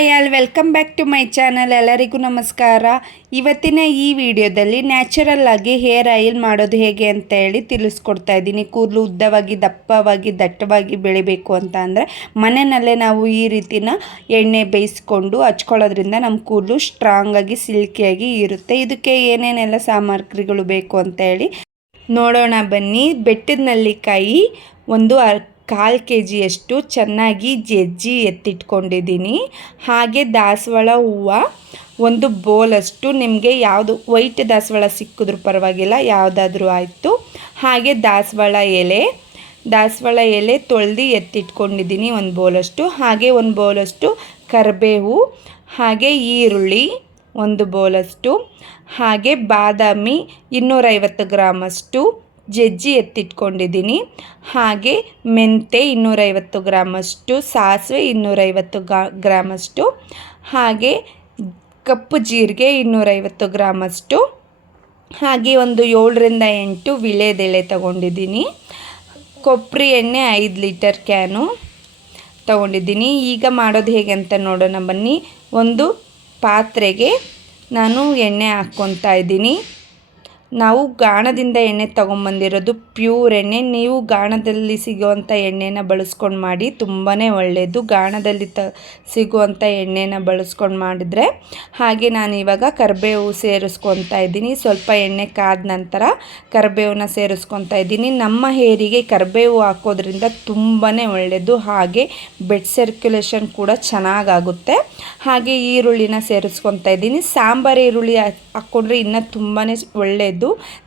Hi all welcome back to my channel. ಎಲ್ಲರಿಗೂ ನಮಸ್ಕಾರ. ಇವತ್ತಿನ ಈ ವಿಡಿಯೋದಲ್ಲಿ ನ್ಯಾಚುರಲ್ ಆಗಿ ಹೇರ್ ಆಯಿಲ್ ಮಾಡೋದು ಹೇಗೆ ಅಂತ ಹೇಳಿ ತಿಳಿಸ್ಕೊಡ್ತಾ ಇದ್ದೀನಿ. ಕೂದಲು ಉದ್ದವಾಗಿ ದಪ್ಪವಾಗಿ ದಟ್ಟವಾಗಿ ಬೆಳಿಬೇಕು ಅಂತ ಅಂದರೆ ಮನೆಯಲ್ಲೇ ನಾವು ಈ ರೀತಿನ ಎಣ್ಣೆ ಬೇಯಿಸ್ಕೊಂಡು ಹಚ್ಕೊಳ್ಳೋದ್ರಿಂದ ನಮ್ಮ ಕೂದಲು ಸ್ಟ್ರಾಂಗಾಗಿ ಸಿಲ್ಕಿಯಾಗಿ ಇರುತ್ತೆ. ಇದಕ್ಕೆ ಏನೇನೆಲ್ಲ ಸಾಮಗ್ರಿಗಳು ಬೇಕು ಅಂತ ಹೇಳಿ ನೋಡೋಣ ಬನ್ನಿ. ಬೆಟ್ಟದ ನೆಲ್ಲಿಕಾಯಿ ಒಂದು 1/4 kg ಚೆನ್ನಾಗಿ ಜಜ್ಜಿ ಎತ್ತಿಟ್ಕೊಂಡಿದ್ದೀನಿ. ಹಾಗೆ ದಾಸವಾಳ ಹೂವು ಒಂದು ಬೌಲಷ್ಟು, ನಿಮಗೆ ಯಾವುದು ವೈಟ್ ದಾಸವಾಳ ಸಿಕ್ಕಿದ್ರೂ ಪರವಾಗಿಲ್ಲ, ಯಾವುದಾದ್ರೂ ಆಯಿತು. ಹಾಗೆ ದಾಸವಾಳ ಎಲೆ ತೊಳೆದು ಎತ್ತಿಟ್ಕೊಂಡಿದ್ದೀನಿ ಒಂದು ಬೌಲಷ್ಟು. ಹಾಗೆ ಒಂದು ಬೌಲಷ್ಟು ಕರಿಬೇವು, ಹಾಗೆ ಈರುಳ್ಳಿ ಒಂದು ಬೌಲಷ್ಟು, ಹಾಗೆ ಬಾದಾಮಿ 250 ಗ್ರಾಮಷ್ಟು ಜಜ್ಜಿ ಎತ್ತಿಟ್ಕೊಂಡಿದ್ದೀನಿ. ಹಾಗೆ ಮೆಂತೆ 250 ಗ್ರಾಮಷ್ಟು, ಸಾಸಿವೆ 250 ಗ್ರಾಮಷ್ಟು, ಹಾಗೆ ಕಪ್ಪು ಜೀರಿಗೆ 250 ಗ್ರಾಮಷ್ಟು, ಹಾಗೆ ಒಂದು 7ರಿಂದ 8 ವೀಳ್ಯದೆಲೆ ತಗೊಂಡಿದ್ದೀನಿ. ಕೊಬ್ಬರಿ ಎಣ್ಣೆ 5 ಲೀಟರ್ ಕ್ಯಾನು ತಗೊಂಡಿದ್ದೀನಿ. ಈಗ ಮಾಡೋದು ಹೇಗೆ ಅಂತ ನೋಡೋಣ ಬನ್ನಿ. ಒಂದು ಪಾತ್ರೆಗೆ ನಾನು ಎಣ್ಣೆ ಹಾಕ್ಕೊತಾ ಇದ್ದೀನಿ. ನಾವು ಗಾಣದಿಂದ ಎಣ್ಣೆ ತೊಗೊಂಬಂದಿರೋದು ಪ್ಯೂರ್ ಎಣ್ಣೆ. ನೀವು ಗಾಣದಲ್ಲಿ ಸಿಗುವಂಥ ಎಣ್ಣೆನ ಬಳಸ್ಕೊಂಡು ಮಾಡಿ, ತುಂಬಾ ಒಳ್ಳೆಯದು ಗಾಣದಲ್ಲಿ ಸಿಗುವಂಥ ಎಣ್ಣೆನ ಬಳಸ್ಕೊಂಡು ಮಾಡಿದರೆ. ಹಾಗೆ ನಾನು ಇವಾಗ ಕರಿಬೇವು ಸೇರಿಸ್ಕೊತಾ ಇದ್ದೀನಿ. ಸ್ವಲ್ಪ ಎಣ್ಣೆ ಕಾದ ನಂತರ ಕರಿಬೇವನ್ನ ಸೇರಿಸ್ಕೊತಾ ಇದ್ದೀನಿ. ನಮ್ಮ ಹೇರಿಗೆ ಕರಿಬೇವು ಹಾಕೋದ್ರಿಂದ ತುಂಬಾ ಒಳ್ಳೆಯದು. ಹಾಗೆ ಬ್ಲಡ್ ಸರ್ಕ್ಯುಲೇಷನ್ ಕೂಡ ಚೆನ್ನಾಗಾಗುತ್ತೆ. ಹಾಗೆ ಈರುಳ್ಳಿನ ಸೇರಿಸ್ಕೊತಾ ಇದ್ದೀನಿ. ಸಾಂಬಾರು ಈರುಳ್ಳಿ ಹಾಕ್ಕೊಂಡ್ರೆ ಇನ್ನೂ ತುಂಬಾ ಒಳ್ಳೆಯದು.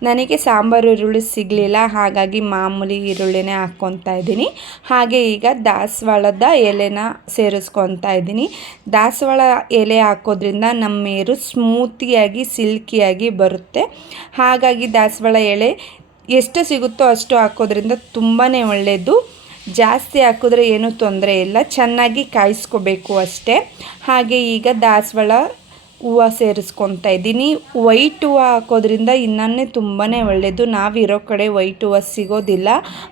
ನನಗೆ ಸಾಂಬಾರು ಈರುಳ್ಳಿ ಸಿಗಲಿಲ್ಲ, ಹಾಗಾಗಿ ಮಾಮೂಲಿ ಈರುಳ್ಳಿನೇ ಹಾಕ್ಕೊತಾ ಇದ್ದೀನಿ. ಹಾಗೆ ಈಗ ದಾಸವಾಳದ ಎಲೆನ ಸೇರಿಸ್ಕೊತಾ ಇದ್ದೀನಿ. ದಾಸವಾಳ ಎಲೆ ಹಾಕೋದ್ರಿಂದ ನಮ್ಮ ಹೇರು ಸ್ಮೂತಿಯಾಗಿ ಸಿಲ್ಕಿಯಾಗಿ ಬರುತ್ತೆ. ಹಾಗಾಗಿ ದಾಸವಾಳ ಎಲೆ ಎಷ್ಟು ಸಿಗುತ್ತೋ ಅಷ್ಟು ಹಾಕೋದ್ರಿಂದ ತುಂಬಾ ಒಳ್ಳೆಯದು. ಜಾಸ್ತಿ ಹಾಕಿದ್ರೆ ಏನೂ ತೊಂದರೆ ಇಲ್ಲ, ಚೆನ್ನಾಗಿ ಕಾಯಿಸ್ಕೋಬೇಕು ಅಷ್ಟೇ. ಹಾಗೆ ಈಗ ದಾಸವಾಳ ಹೂವು ಸೇರಿಸ್ಕೊತಾ ಇದ್ದೀನಿ. ವೈಟ್ ಹೂವು ಹಾಕೋದ್ರಿಂದ ಇನ್ನೂ ತುಂಬಾ ಒಳ್ಳೆಯದು. ನಾವಿರೋ ಕಡೆ ವೈಟ್ ಹೂವು ಸಿಗೋದಿಲ್ಲ,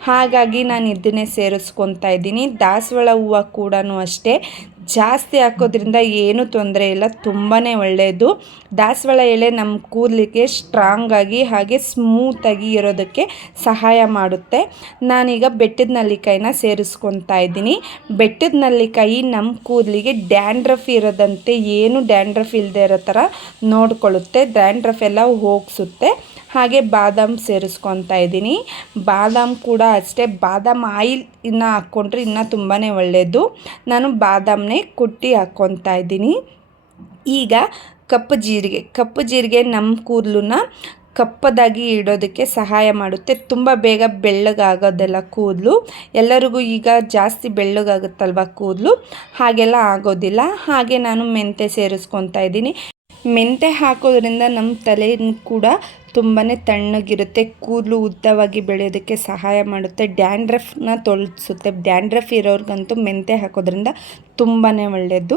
ಹಾಗಾಗಿ ನಾನು ಇದನ್ನೇ ಸೇರಿಸ್ಕೊತಾ ಇದ್ದೀನಿ. ದಾಸವಾಳ ಹೂವು ಕೂಡ ಅಷ್ಟೇ ಜಾಸ್ತಿ ಹಾಕೋದ್ರಿಂದ ಏನೂ ತೊಂದರೆ ಇಲ್ಲ, ತುಂಬಾ ಒಳ್ಳೆಯದು. ದಾಸವಾಳ ಎಲೆ ನಮ್ಮ ಕೂದಲಿಗೆ ಸ್ಟ್ರಾಂಗಾಗಿ ಹಾಗೆ ಸ್ಮೂತಾಗಿ ಇರೋದಕ್ಕೆ ಸಹಾಯ ಮಾಡುತ್ತೆ. ನಾನೀಗ ಬೆಟ್ಟದ ನೆಲ್ಲಿಕಾಯಿನ ಸೇರಿಸ್ಕೊತಾ ಇದ್ದೀನಿ. ಬೆಟ್ಟದ ನೆಲ್ಲಿಕಾಯಿ ನಮ್ಮ ಕೂದಲಿಗೆ ಡ್ಯಾಂಡ್ರಫ್ ಇರೋದಂತೆ, ಏನು ಡ್ಯಾಂಡ್ರಫ್ ಇಲ್ಲದೆ ಇರೋ ಥರ ನೋಡ್ಕೊಳ್ಳುತ್ತೆ, ಡ್ಯಾಂಡ್ರಫ್ ಎಲ್ಲ ಹೋಗಿಸುತ್ತೆ. ಹಾಗೆ ಬಾದಾಮ್ ಸೇರಿಸ್ಕೊತಾ ಇದ್ದೀನಿ. ಬಾದಾಮ್ ಕೂಡ ಅಷ್ಟೇ, ಬಾದಾಮ್ ಆಯಿಲ್ ಇನ್ನು ಹಾಕ್ಕೊಂಡ್ರೆ ಇನ್ನೂ ತುಂಬಾ ಒಳ್ಳೆಯದು. ನಾನು ಬಾದಾಮನ್ನೇ ಕುಟ್ಟಿ ಹಾಕ್ಕೊತಾ ಇದ್ದೀನಿ. ಈಗ ಕಪ್ಪು ಜೀರಿಗೆ ನಮ್ಮ ಕೂದಲನ್ನ ಕಪ್ಪದಾಗಿ ಇಡೋದಕ್ಕೆ ಸಹಾಯ ಮಾಡುತ್ತೆ. ತುಂಬ ಬೇಗ ಬೆಳ್ಳಗಾಗೋದೆಲ್ಲ ಕೂದಲು, ಎಲ್ಲರಿಗೂ ಈಗ ಜಾಸ್ತಿ ಬೆಳ್ಳಗಾಗುತ್ತಲ್ವ ಕೂದಲು, ಹಾಗೆಲ್ಲ ಆಗೋದಿಲ್ಲ. ಹಾಗೆ ನಾನು ಮೆಂತೆ ಸೇರಿಸ್ಕೊತಾ ಇದ್ದೀನಿ. ಮೆಂತೆ ಹಾಕೋದ್ರಿಂದ ನಮ್ಮ ತಲೆ ಕೂಡ ತುಂಬಾ ತಣ್ಣಗಿರುತ್ತೆ, ಕೂದಲು ಉದ್ದವಾಗಿ ಬೆಳೆಯೋದಕ್ಕೆ ಸಹಾಯ ಮಾಡುತ್ತೆ, ಡ್ಯಾಂಡ್ರಫ್ನ ತೊಲಗಿಸುತ್ತೆ. ಡ್ಯಾಂಡ್ರಫ್ ಇರೋರಿಗಂತೂ ಮೆಂತೆ ಹಾಕೋದ್ರಿಂದ ತುಂಬಾ ಒಳ್ಳೆಯದು.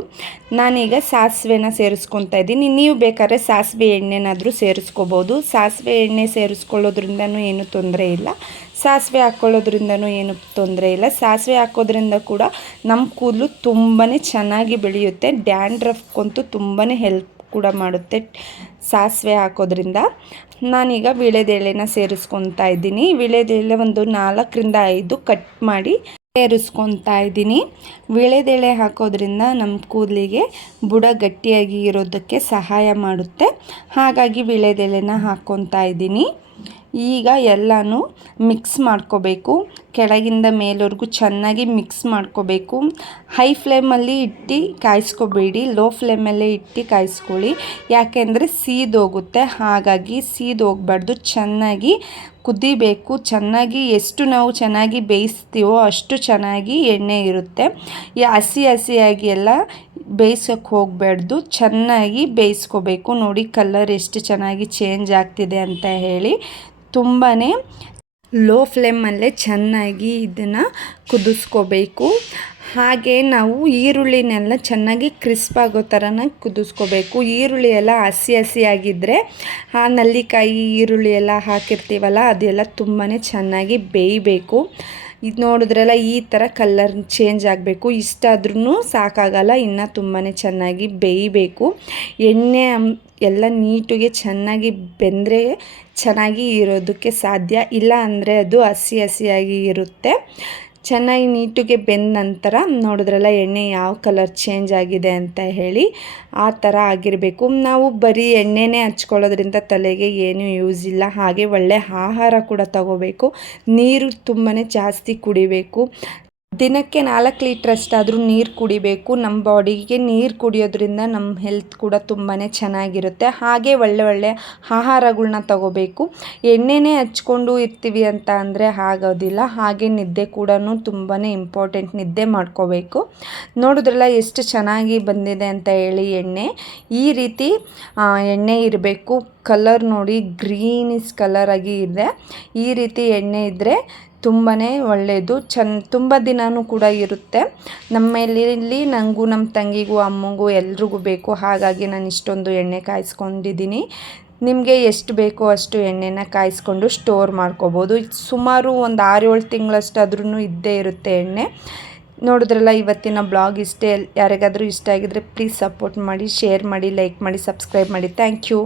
ನಾನೀಗ ಸಾಸಿವೆನ ಸೇರಿಸ್ಕೊತಾ ಇದ್ದೀನಿ. ನೀವು ಬೇಕಾದ್ರೆ ಸಾಸಿವೆ ಎಣ್ಣೆನಾದರೂ ಸೇರಿಸ್ಕೋಬೋದು. ಸಾಸಿವೆ ಎಣ್ಣೆ ಸೇರಿಸ್ಕೊಳ್ಳೋದ್ರಿಂದನೂ ಏನೂ ತೊಂದರೆ ಇಲ್ಲ, ಸಾಸಿವೆ ಹಾಕ್ಕೊಳ್ಳೋದ್ರಿಂದನೂ ಏನೂ ತೊಂದರೆ ಇಲ್ಲ. ಸಾಸಿವೆ ಹಾಕೋದ್ರಿಂದ ಕೂಡ ನಮ್ಮ ಕೂದಲು ತುಂಬಾ ಚೆನ್ನಾಗಿ ಬೆಳೆಯುತ್ತೆ. ಡ್ಯಾಂಡ್ರಫ್ಗಂತೂ ತುಂಬಾ ಹೆಲ್ಪ್ ಕೂಡ ಮಾಡುತ್ತೆ ಸಾಸಿವೆ ಹಾಕೋದ್ರಿಂದ. ನಾನೀಗ ವೀಳ್ಯದೆಲೆನ ಸೇರಿಸ್ಕೊತಾ ಇದ್ದೀನಿ. ವೀಳ್ಯದೆಲೆ ಒಂದು 4ರಿಂದ 5 ಕಟ್ ಮಾಡಿ ಸೇರಿಸ್ಕೊತಾ ಇದ್ದೀನಿ. ವೀಳ್ಯದೆಲೆ ಹಾಕೋದ್ರಿಂದ ನಮ್ಮ ಕೂದಲಿಗೆ ಬುಡ ಗಟ್ಟಿಯಾಗಿ ಇರೋದಕ್ಕೆ ಸಹಾಯ ಮಾಡುತ್ತೆ. ಹಾಗಾಗಿ ವೀಳ್ಯದೆಲೆನ ಹಾಕ್ಕೊತಾ ಇದ್ದೀನಿ. ಈಗ ಎಲ್ಲನೂ ಮಿಕ್ಸ್ ಮಾಡ್ಕೋಬೇಕು, ಕೆಳಗಿಂದ ಮೇಲವರೆಗೂ ಚೆನ್ನಾಗಿ ಮಿಕ್ಸ್ ಮಾಡ್ಕೋಬೇಕು. ಹೈ ಫ್ಲೇಮಲ್ಲಿ ಇಟ್ಟು ಕಾಯಿಸ್ಕೋಬೇಡಿ, ಲೋ ಫ್ಲೇಮಲ್ಲೇ ಇಟ್ಟು ಕಾಯಿಸ್ಕೊಳ್ಳಿ. ಯಾಕೆಂದರೆ ಸೀದೋಗುತ್ತೆ, ಹಾಗಾಗಿ ಸೀದೋಗಬಾರ್ದು, ಚೆನ್ನಾಗಿ ಕುದಿಬೇಕು. ಚೆನ್ನಾಗಿ ಎಷ್ಟು ನಾವು ಚೆನ್ನಾಗಿ ಬೇಯಿಸ್ತೀವೋ ಅಷ್ಟು ಚೆನ್ನಾಗಿ ಎಣ್ಣೆ ಇರುತ್ತೆ. ಹಸಿಯಾಗಿ ಎಲ್ಲ ಬೇಯಿಸೋಕ್ಕೆ ಹೋಗಬಾರ್ದು, ಚೆನ್ನಾಗಿ ಬೇಯಿಸ್ಕೋಬೇಕು. ನೋಡಿ ಕಲರ್ ಎಷ್ಟು ಚೆನ್ನಾಗಿ ಚೇಂಜ್ ಆಗ್ತಿದೆ ಅಂತ ಹೇಳಿ. ತುಂಬಾ ಲೋ ಫ್ಲೇಮಲ್ಲೇ ಚೆನ್ನಾಗಿ ಇದನ್ನು ಕುದಿಸ್ಕೋಬೇಕು. ಹಾಗೆ ನಾವು ಈರುಳ್ಳಿನೆಲ್ಲ ಚೆನ್ನಾಗಿ ಕ್ರಿಸ್ಪ್ ಆಗೋ ಥರನ ಕುದಿಸ್ಕೋಬೇಕು. ಈರುಳ್ಳಿ ಎಲ್ಲ ಹಸಿಯಾಗಿದ್ದರೆ ಆ ನೆಲ್ಲಿಕಾಯಿ ಈರುಳ್ಳಿ ಎಲ್ಲ ಹಾಕಿರ್ತೀವಲ್ಲ ಅದೆಲ್ಲ ತುಂಬಾ ಚೆನ್ನಾಗಿ ಬೇಯಬೇಕು. ಇದು ನೋಡಿದ್ರಲ್ಲ ಈ ಥರ ಕಲರ್ ಚೇಂಜ್ ಆಗಬೇಕು. ಇಷ್ಟಾದ್ರೂ ಸಾಕಾಗಲ್ಲ, ಇನ್ನು ತುಂಬಾ ಚೆನ್ನಾಗಿ ಬೇಯಬೇಕು. ಎಣ್ಣೆ ಎಲ್ಲ ನೀಟಿಗೆ ಚೆನ್ನಾಗಿ ಬೆಂದರೆ ಚೆನ್ನಾಗಿ ಇರೋದಕ್ಕೆ ಸಾಧ್ಯ, ಇಲ್ಲ ಅಂದರೆ ಅದು ಹಸಿ ಹಸಿಯಾಗಿ ಇರುತ್ತೆ. ಚೆನ್ನಾಗಿ ನೀಟಿಗೆ ಬೆಂದ ನಂತರ ನೋಡಿದ್ರಲ್ಲ ಎಣ್ಣೆ ಯಾವ ಕಲರ್ ಚೇಂಜ್ ಆಗಿದೆ ಅಂತ ಹೇಳಿ, ಆ ಥರ ಆಗಿರಬೇಕು. ನಾವು ಬರೀ ಎಣ್ಣೆನೇ ಹಚ್ಕೊಳ್ಳೋದ್ರಿಂದ ತಲೆಗೆ ಏನೂ ಯೂಸ್ ಇಲ್ಲ. ಹಾಗೆ ಒಳ್ಳೆ ಆಹಾರ ಕೂಡ ತಗೋಬೇಕು. ನೀರು ತುಂಬಾ ಜಾಸ್ತಿ ಕುಡಿಬೇಕು. ದಿನಕ್ಕೆ 4 ಲೀಟ್ರಷ್ಟಾದರೂ ನೀರು ಕುಡಿಬೇಕು. ನಮ್ಮ ಬಾಡಿಗೆ ನೀರು ಕುಡಿಯೋದ್ರಿಂದ ನಮ್ಮ ಹೆಲ್ತ್ ಕೂಡ ತುಂಬಾ ಚೆನ್ನಾಗಿರುತ್ತೆ. ಹಾಗೆ ಒಳ್ಳೆ ಆಹಾರಗಳ್ನ ತಗೋಬೇಕು. ಎಣ್ಣೆನೇ ಹಚ್ಕೊಂಡು ಇರ್ತೀವಿ ಅಂತ ಅಂದರೆ ಆಗೋದಿಲ್ಲ. ಹಾಗೆ ನಿದ್ದೆ ಕೂಡ ತುಂಬಾ ಇಂಪಾರ್ಟೆಂಟ್, ನಿದ್ದೆ ಮಾಡ್ಕೋಬೇಕು. ನೋಡಿದ್ರಲ್ಲ ಎಷ್ಟು ಚೆನ್ನಾಗಿ ಬಂದಿದೆ ಅಂತ ಹೇಳಿ ಎಣ್ಣೆ. ಈ ರೀತಿ ಎಣ್ಣೆ ಇರಬೇಕು. ಕಲರ್ ನೋಡಿ ಗ್ರೀನಿಶ್ ಕಲರಾಗಿ ಇದೆ. ಈ ರೀತಿ ಎಣ್ಣೆ ಇದ್ದರೆ ತುಂಬಾ ಒಳ್ಳೆಯದು. ತುಂಬ ದಿನವೂ ಕೂಡ ಇರುತ್ತೆ. ನಮ್ಮಲ್ಲಿ ನನಗೂ ನಮ್ಮ ತಂಗಿಗೂ ಅಮ್ಮಗೂ ಎಲ್ರಿಗೂ ಬೇಕು. ಹಾಗಾಗಿ ನಾನು ಇಷ್ಟೊಂದು ಎಣ್ಣೆ ಕಾಯಿಸ್ಕೊಂಡಿದ್ದೀನಿ. ನಿಮಗೆ ಎಷ್ಟು ಬೇಕೋ ಅಷ್ಟು ಎಣ್ಣೆನ ಕಾಯಿಸ್ಕೊಂಡು ಸ್ಟೋರ್ ಮಾಡ್ಕೋಬೋದು. ಸುಮಾರು ಒಂದು 6-7 ತಿಂಗಳಷ್ಟಾದ್ರೂ ಇದ್ದೇ ಇರುತ್ತೆ ಎಣ್ಣೆ. ನೋಡಿದ್ರಲ್ಲ ಇವತ್ತಿನ ಬ್ಲಾಗ್ ಇಷ್ಟೇ. ಯಾರಿಗಾದರೂ ಇಷ್ಟ ಆಗಿದ್ರೆ ಪ್ಲೀಸ್ ಸಪೋರ್ಟ್ ಮಾಡಿ, ಶೇರ್ ಮಾಡಿ, ಲೈಕ್ ಮಾಡಿ, ಸಬ್ಸ್ಕ್ರೈಬ್ ಮಾಡಿ. Thank you.